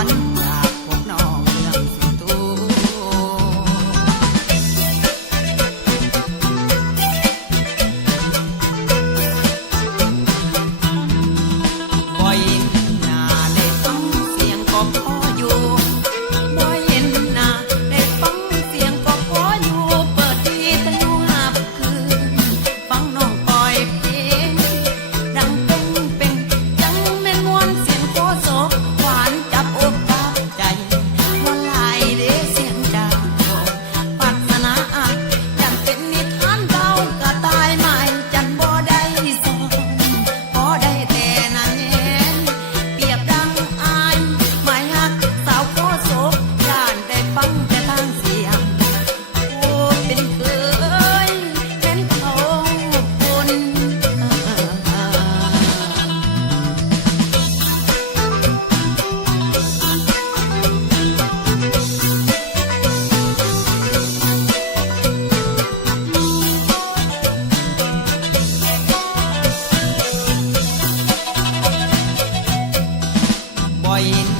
ฝันอยากพบน้องเมืองสิตูบ่เห็นหน้าได้ฟังเสียงก็พออยู่บ่เห็นหน้าได้ฟังเสียงก็พออยู่เปิดทีทะลุหับคืนฟังน้องปล่อยเพลงดังเป็งเป็งจังแม่นม่วนเสียงโคโซหวานจับอกจับใจบ่หลายเด้เสียงดาวปัสนาจันเป็นนิทานเก่ากระต่ายใหม่จันบ่ได้สอนพอได้แต่นั้นเห็นเปรียบดังอายหมายหักสาวโคโซย่านได้ฟังแต่ทางเสียงโอ้เป็นเคยเป็นเขาคนบ่เห็น